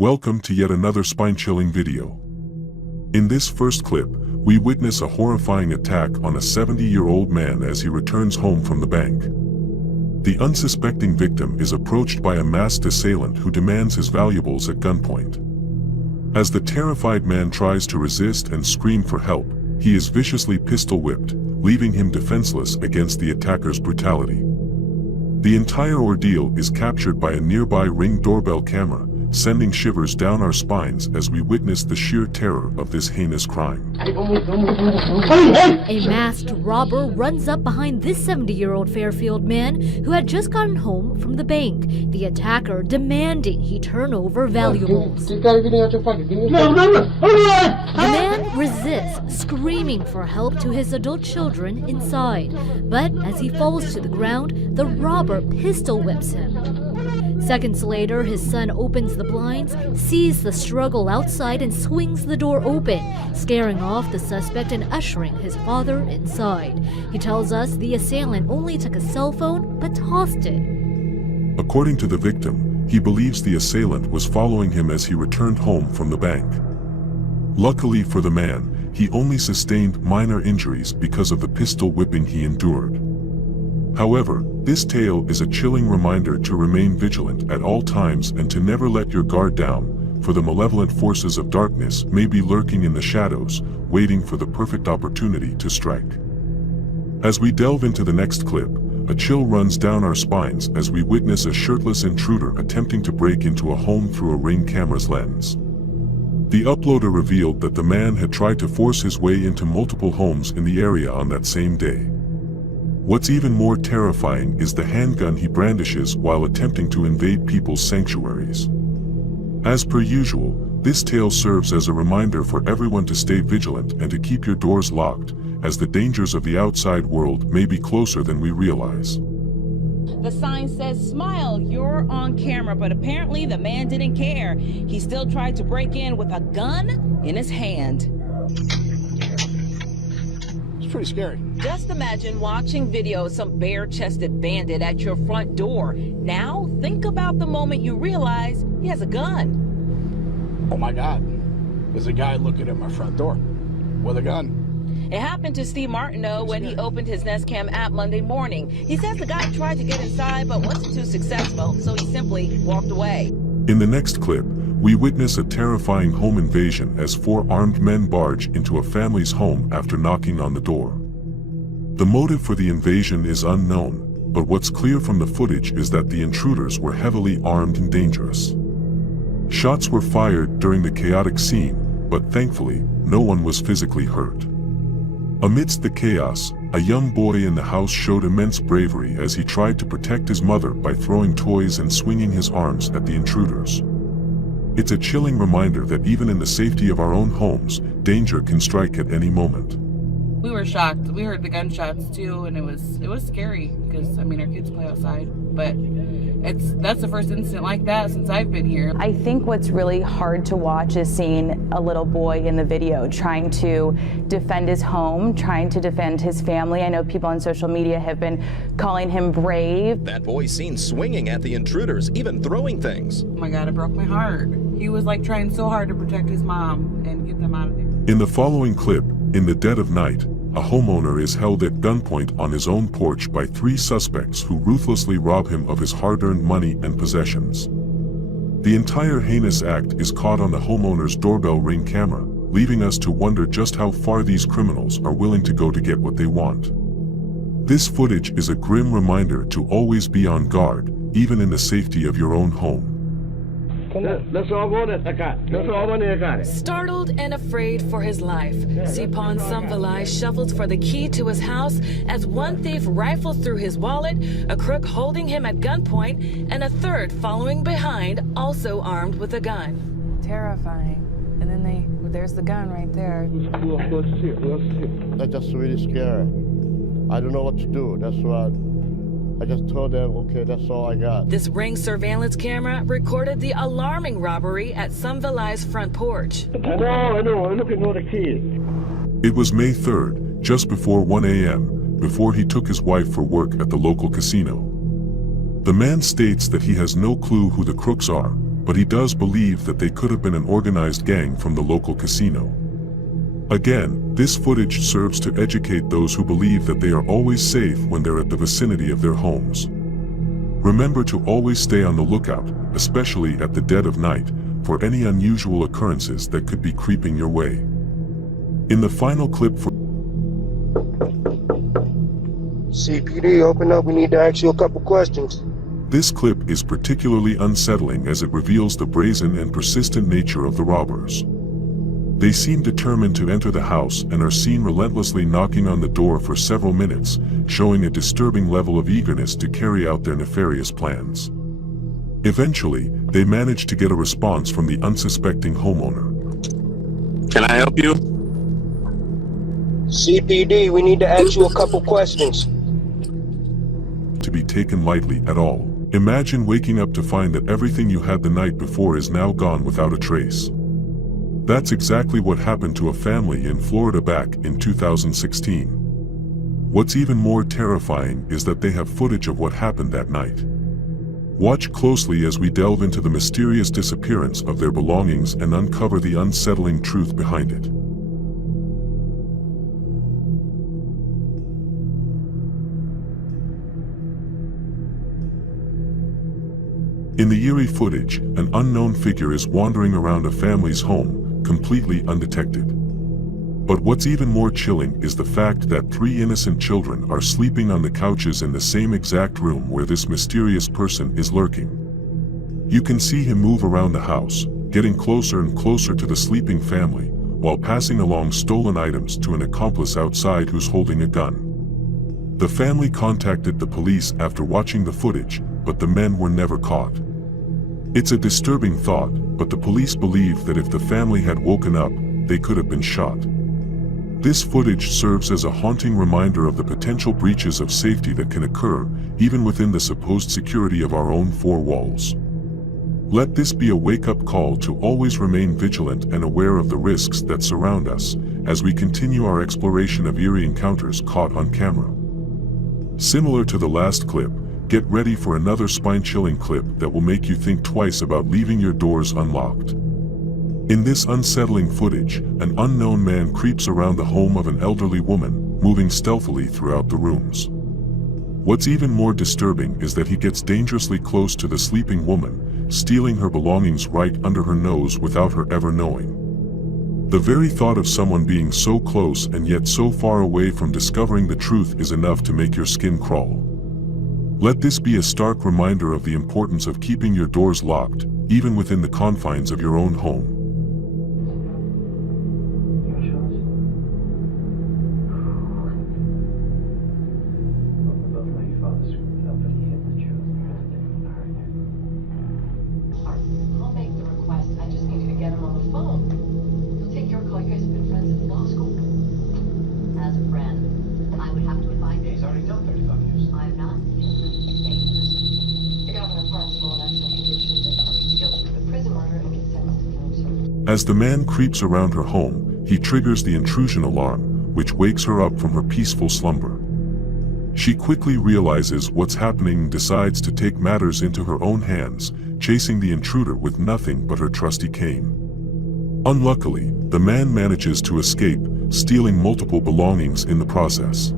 Welcome to yet another spine-chilling video. In this first clip, we witness a horrifying attack on a 70-year-old man as he returns home from the bank. The unsuspecting victim is approached by a masked assailant who demands his valuables at gunpoint. As the terrified man tries to resist and scream for help, he is viciously pistol-whipped, leaving him defenseless against the attacker's brutality. The entire ordeal is captured by a nearby Ring doorbell camera, sending shivers down our spines as we witness the sheer terror of this heinous crime. A masked robber runs up behind this 70-year-old Fairfield man who had just gotten home from the bank, the attacker demanding he turn over valuables. The man resists, screaming for help to his adult children inside, but as he falls to the ground, the robber pistol whips him. Seconds later, his son opens the blinds, sees the struggle outside, and swings the door open, scaring off the suspect and ushering his father inside. He tells us the assailant only took a cell phone, but tossed it. According to the victim, he believes the assailant was following him as he returned home from the bank. Luckily for the man, he only sustained minor injuries because of the pistol whipping he endured. However, this tale is a chilling reminder to remain vigilant at all times and to never let your guard down, for the malevolent forces of darkness may be lurking in the shadows, waiting for the perfect opportunity to strike. As we delve into the next clip, a chill runs down our spines as we witness a shirtless intruder attempting to break into a home through a Ring camera's lens. The uploader revealed that the man had tried to force his way into multiple homes in the area on that same day. What's even more terrifying is the handgun he brandishes while attempting to invade people's sanctuaries. As per usual, this tale serves as a reminder for everyone to stay vigilant and to keep your doors locked, as the dangers of the outside world may be closer than we realize. The sign says, "Smile, you're on camera," but apparently the man didn't care. He still tried to break in with a gun in his hand. Pretty scary. Just imagine watching video of some bare-chested bandit at your front door. Now think about the moment you realize he has a gun. Oh my God, there's a guy looking at my front door with a gun. It happened to Steve Martineau when he opened his Nest Cam app Monday morning. He says the guy tried to get inside but wasn't too successful, so he simply walked away. In the next clip, we witness a terrifying home invasion as 4 armed men barge into a family's home after knocking on the door. The motive for the invasion is unknown, but what's clear from the footage is that the intruders were heavily armed and dangerous. Shots were fired during the chaotic scene, but thankfully, no one was physically hurt. Amidst the chaos, a young boy in the house showed immense bravery as he tried to protect his mother by throwing toys and swinging his arms at the intruders. It's a chilling reminder that even in the safety of our own homes, danger can strike at any moment. We were shocked. We heard the gunshots too, and it was scary because our kids play outside, but that's the first incident like that since I've been here. I think what's really hard to watch is seeing a little boy in the video trying to defend his home, trying to defend his family. I know people on social media have been calling him brave. That boy seen swinging at the intruders, even throwing things. Oh my God, it broke my heart. He was trying so hard to protect his mom and get them out of there. In the following clip, in the dead of night, a homeowner is held at gunpoint on his own porch by 3 suspects who ruthlessly rob him of his hard-earned money and possessions. The entire heinous act is caught on the homeowner's doorbell Ring camera, leaving us to wonder just how far these criminals are willing to go to get what they want. This footage is a grim reminder to always be on guard, even in the safety of your own home. Startled and afraid for his life, Sipon Samvalai shuffles for the key to his house as one thief rifles through his wallet, a crook holding him at gunpoint, and a third following behind, also armed with a gun. Terrifying. And then there's the gun right there. That's just really scary. I don't know what to do. That's why I just told them, okay, that's all I got. This Ring surveillance camera recorded the alarming robbery at Samvalai's front porch. I know, I'm looking for the key. It was May 3rd, just before 1 a.m., before he took his wife for work at the local casino. The man states that he has no clue who the crooks are, but he does believe that they could have been an organized gang from the local casino. Again, this footage serves to educate those who believe that they are always safe when they're at the vicinity of their homes. Remember to always stay on the lookout, especially at the dead of night, for any unusual occurrences that could be creeping your way. In the final clip for CPD, open up, we need to ask you a couple questions. This clip is particularly unsettling as it reveals the brazen and persistent nature of the robbers. They seem determined to enter the house and are seen relentlessly knocking on the door for several minutes, showing a disturbing level of eagerness to carry out their nefarious plans. Eventually, they manage to get a response from the unsuspecting homeowner. Can I help you? CPD, we need to ask you a couple questions. To be taken lightly at all. Imagine waking up to find that everything you had the night before is now gone without a trace. That's exactly what happened to a family in Florida back in 2016. What's even more terrifying is that they have footage of what happened that night. Watch closely as we delve into the mysterious disappearance of their belongings and uncover the unsettling truth behind it. In the eerie footage, an unknown figure is wandering around a family's home, completely undetected. But what's even more chilling is the fact that 3 innocent children are sleeping on the couches in the same exact room where this mysterious person is lurking. You can see him move around the house, getting closer and closer to the sleeping family, while passing along stolen items to an accomplice outside who's holding a gun. The family contacted the police after watching the footage, but the men were never caught. It's a disturbing thought, but the police believe that if the family had woken up, they could have been shot. This footage serves as a haunting reminder of the potential breaches of safety that can occur, even within the supposed security of our own 4 walls. Let this be a wake-up call to always remain vigilant and aware of the risks that surround us, as we continue our exploration of eerie encounters caught on camera. Similar to the last clip, get ready for another spine-chilling clip that will make you think twice about leaving your doors unlocked. In this unsettling footage, an unknown man creeps around the home of an elderly woman, moving stealthily throughout the rooms. What's even more disturbing is that he gets dangerously close to the sleeping woman, stealing her belongings right under her nose without her ever knowing. The very thought of someone being so close and yet so far away from discovering the truth is enough to make your skin crawl. Let this be a stark reminder of the importance of keeping your doors locked, even within the confines of your own home. I'll make the request. I just need you to get him on the phone. He'll take your call. You guys have been friends since law school. As a friend, I would have to advise you. He's already done 35 years. I'm not. The governor pardons him on actual conditions and pleads guilty to the prison murder and gets sentenced to closure. As the man creeps around her home, he triggers the intrusion alarm, which wakes her up from her peaceful slumber. She quickly realizes what's happening and decides to take matters into her own hands, chasing the intruder with nothing but her trusty cane. Unluckily, the man manages to escape, stealing multiple belongings in the process.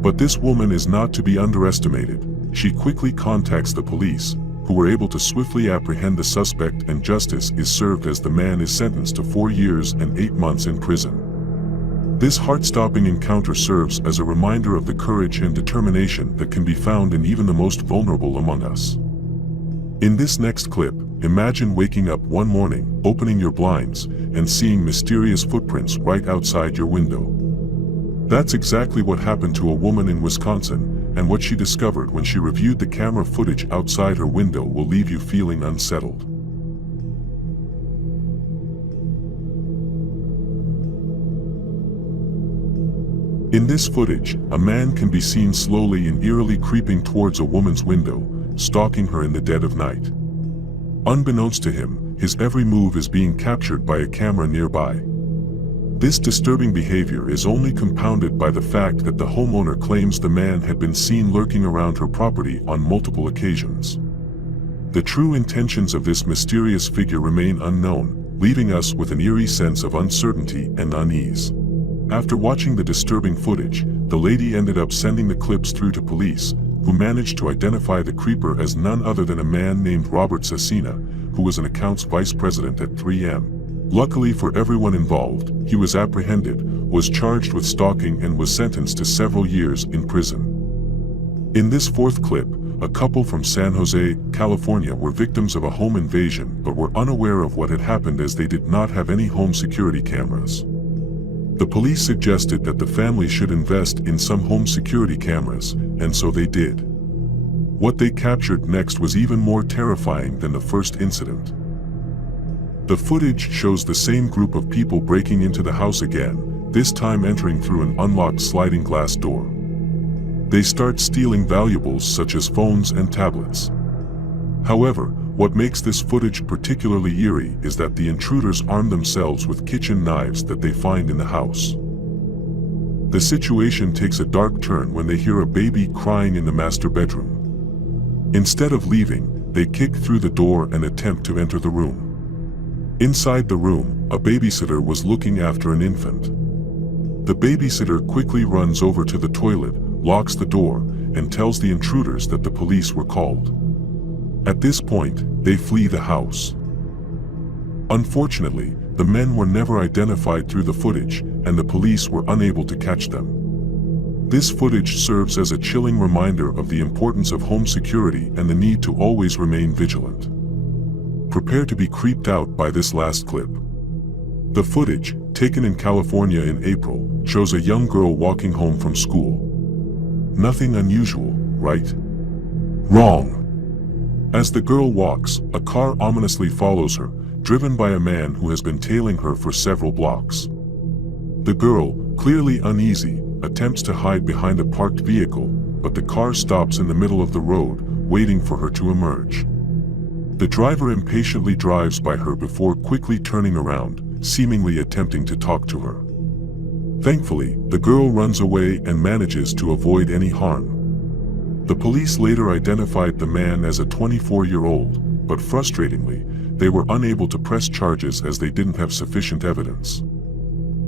But this woman is not to be underestimated. She quickly contacts the police, who were able to swiftly apprehend the suspect, and justice is served as the man is sentenced to 4 years and 8 months in prison. This heart-stopping encounter serves as a reminder of the courage and determination that can be found in even the most vulnerable among us. In this next clip, imagine waking up one morning, opening your blinds, and seeing mysterious footprints right outside your window. That's exactly what happened to a woman in Wisconsin, and what she discovered when she reviewed the camera footage outside her window will leave you feeling unsettled. In this footage, a man can be seen slowly and eerily creeping towards a woman's window, stalking her in the dead of night. Unbeknownst to him, his every move is being captured by a camera nearby. This disturbing behavior is only compounded by the fact that the homeowner claims the man had been seen lurking around her property on multiple occasions. The true intentions of this mysterious figure remain unknown, leaving us with an eerie sense of uncertainty and unease. After watching the disturbing footage, the lady ended up sending the clips through to police, who managed to identify the creeper as none other than a man named Robert Cecina, who was an accounts vice president at 3M. Luckily for everyone involved, he was apprehended, was charged with stalking and was sentenced to several years in prison. In this fourth clip, a couple from San Jose, California were victims of a home invasion but were unaware of what had happened as they did not have any home security cameras. The police suggested that the family should invest in some home security cameras, and so they did. What they captured next was even more terrifying than the first incident. The footage shows the same group of people breaking into the house again, this time entering through an unlocked sliding glass door. They start stealing valuables such as phones and tablets. However, what makes this footage particularly eerie is that the intruders arm themselves with kitchen knives that they find in the house. The situation takes a dark turn when they hear a baby crying in the master bedroom. Instead of leaving, they kick through the door and attempt to enter the room. Inside the room, a babysitter was looking after an infant. The babysitter quickly runs over to the toilet, locks the door, and tells the intruders that the police were called. At this point, they flee the house. Unfortunately, the men were never identified through the footage, and the police were unable to catch them. This footage serves as a chilling reminder of the importance of home security and the need to always remain vigilant. Prepare to be creeped out by this last clip. The footage, taken in California in April, shows a young girl walking home from school. Nothing unusual, right? Wrong. As the girl walks, a car ominously follows her, driven by a man who has been tailing her for several blocks. The girl, clearly uneasy, attempts to hide behind a parked vehicle, but the car stops in the middle of the road, waiting for her to emerge. The driver impatiently drives by her before quickly turning around, seemingly attempting to talk to her. Thankfully, the girl runs away and manages to avoid any harm. The police later identified the man as a 24-year-old, but frustratingly, they were unable to press charges as they didn't have sufficient evidence.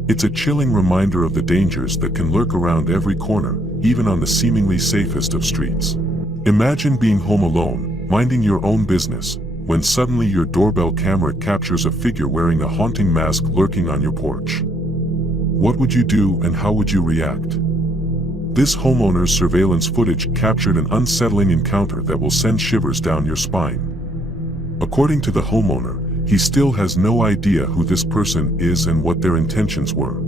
It's a chilling reminder of the dangers that can lurk around every corner, even on the seemingly safest of streets. Imagine being home alone, minding your own business, when suddenly your doorbell camera captures a figure wearing a haunting mask lurking on your porch. What would you do and how would you react? This homeowner's surveillance footage captured an unsettling encounter that will send shivers down your spine. According to the homeowner, he still has no idea who this person is and what their intentions were.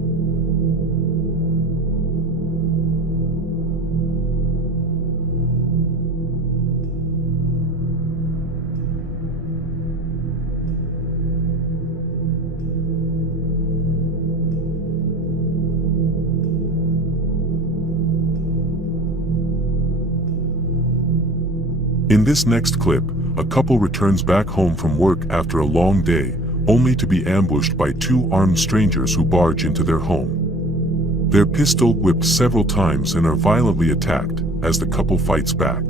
In this next clip, a couple returns back home from work after a long day, only to be ambushed by two armed strangers who barge into their home. They're pistol-whipped several times and are violently attacked as the couple fights back.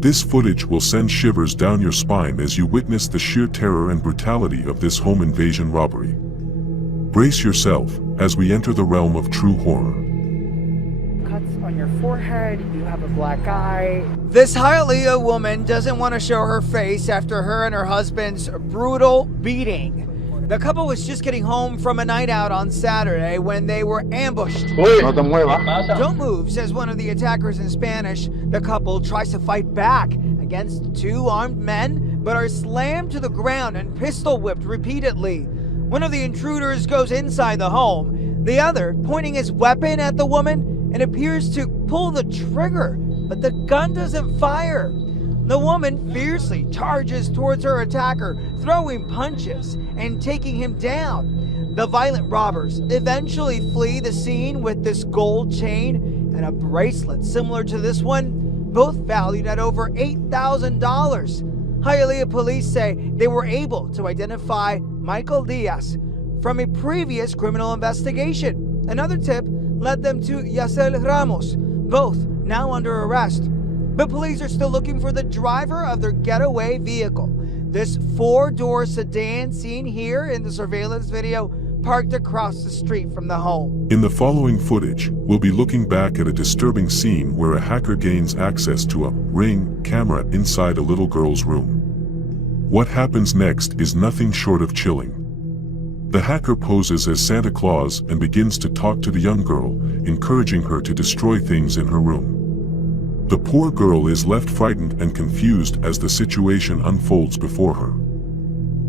This footage will send shivers down your spine as you witness the sheer terror and brutality of this home invasion robbery. Brace yourself as we enter the realm of true horror. Cuts on your forehead, you have a black eye. This Hialeah woman doesn't want to show her face after her and her husband's brutal beating. The couple was just getting home from a night out on Saturday when they were ambushed. Don't move, says one of the attackers in Spanish. The couple tries to fight back against two armed men, but are slammed to the ground and pistol whipped repeatedly. One of the intruders goes inside the home, the other pointing his weapon at the woman and appears to pull the trigger, but the gun doesn't fire. The woman fiercely charges towards her attacker, throwing punches and taking him down. The violent robbers eventually flee the scene with this gold chain and a bracelet similar to this one, both valued at over $8,000. Hialeah police say they were able to identify Michael Diaz from a previous criminal investigation. Another tip led them to Yasel Ramos, both now under arrest. but police are still looking for the driver of their getaway vehicle. This 4-door sedan seen here in the surveillance video parked across the street from the home. In the following footage, we'll be looking back at a disturbing scene where a hacker gains access to a Ring camera inside a little girl's room. What happens next is nothing short of chilling. The hacker poses as Santa Claus and begins to talk to the young girl, encouraging her to destroy things in her room. The poor girl is left frightened and confused as the situation unfolds before her.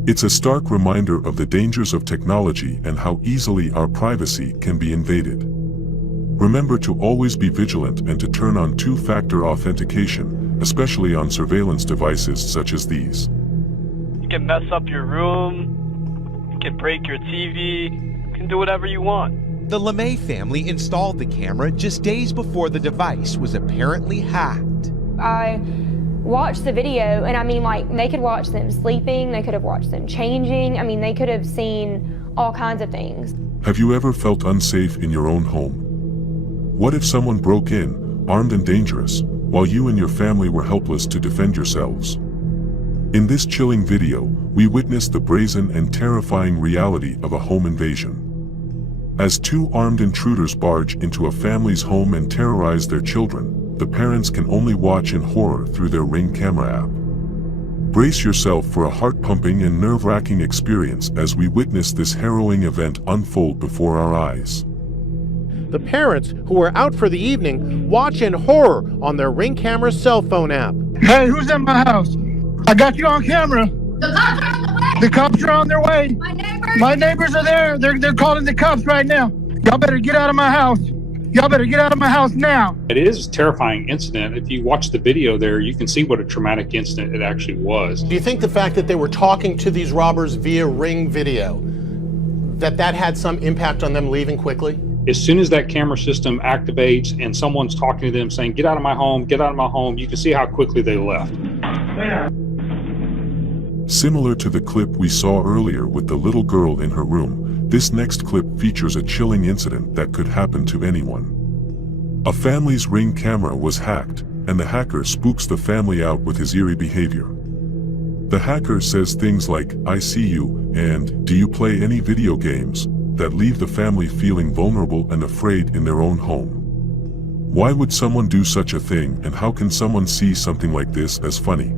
It's a stark reminder of the dangers of technology and how easily our privacy can be invaded. Remember to always be vigilant and to turn on two-factor authentication, especially on surveillance devices such as these. You can mess up your room, you can break your TV, you can do whatever you want. The LeMay family installed the camera just days before the device was apparently hacked. I watched the video, and I mean, like, they could watch them sleeping, they could have watched them changing. I mean, they could have seen all kinds of things. Have you ever felt unsafe in your own home? What if someone broke in, armed and dangerous, while you and your family were helpless to defend yourselves? In this chilling video, we witnessed the brazen and terrifying reality of a home invasion. As two armed intruders barge into a family's home and terrorize their children, the parents can only watch in horror through their Ring camera app. Brace yourself for a heart-pumping and nerve-wracking experience as we witness this harrowing event unfold before our eyes. The parents, who were out for the evening, watch in horror on their Ring camera cell phone app. Hey, who's in my house? I got you on camera. The cops are on the way. The cops are on their way. My neighbors are there. They're calling the cops right now. Y'all better get out of my house. Y'all better get out of my house now. It is a terrifying incident. If you watch the video there, you can see what a traumatic incident it actually was. Do you think the fact that they were talking to these robbers via Ring video, that had some impact on them leaving quickly? As soon as that camera system activates and someone's talking to them saying, get out of my home, get out of my home, you can see how quickly they left. Similar to the clip we saw earlier with the little girl in her room, this next clip features a chilling incident that could happen to anyone. A family's Ring camera was hacked, and the hacker spooks the family out with his eerie behavior. The hacker says things like, "I see you," and "Do you play any video games?" that leave the family feeling vulnerable and afraid in their own home. Why would someone do such a thing, and how can someone see something like this as funny?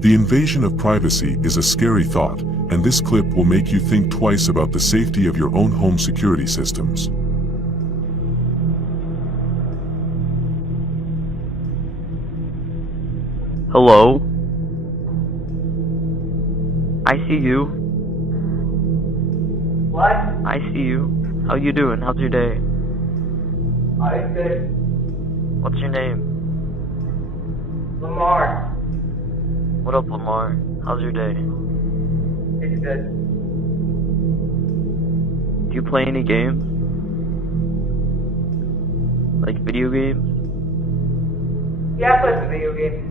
The invasion of privacy is a scary thought, and this clip will make you think twice about the safety of your own home security systems. Hello? I see you. What? I see you. How you doing? How's your day? I'm good. What's your name? Lamar. What up, Lamar? How's your day? It's good. Do you play any games? Like video games? Yeah, I play some video games.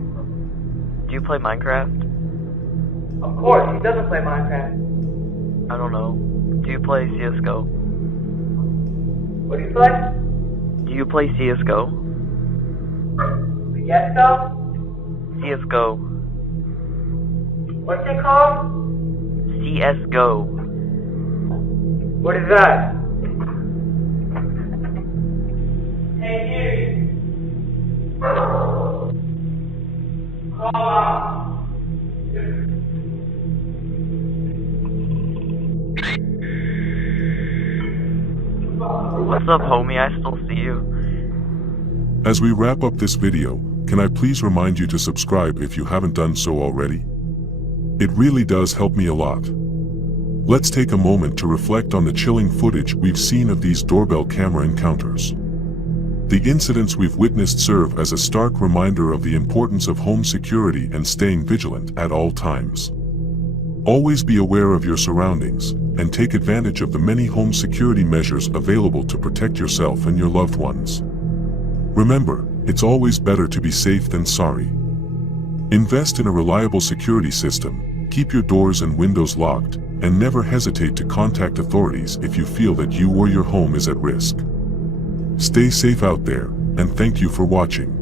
Do you play Minecraft? Of course, he doesn't play Minecraft. I don't know. Do you play CSGO? What do you play? Do you play CSGO? CSGO? CSGO. What's it called? CSGO. What is that? Hey, Siri. Call out. What's up, homie? I still see you. As we wrap up this video, can I please remind you to subscribe if you haven't done so already? It really does help me a lot. Let's take a moment to reflect on the chilling footage we've seen of these doorbell camera encounters. The incidents we've witnessed serve as a stark reminder of the importance of home security and staying vigilant at all times. Always be aware of your surroundings, and take advantage of the many home security measures available to protect yourself and your loved ones. Remember, it's always better to be safe than sorry. Invest in a reliable security system, keep your doors and windows locked, and never hesitate to contact authorities if you feel that you or your home is at risk. Stay safe out there, and thank you for watching.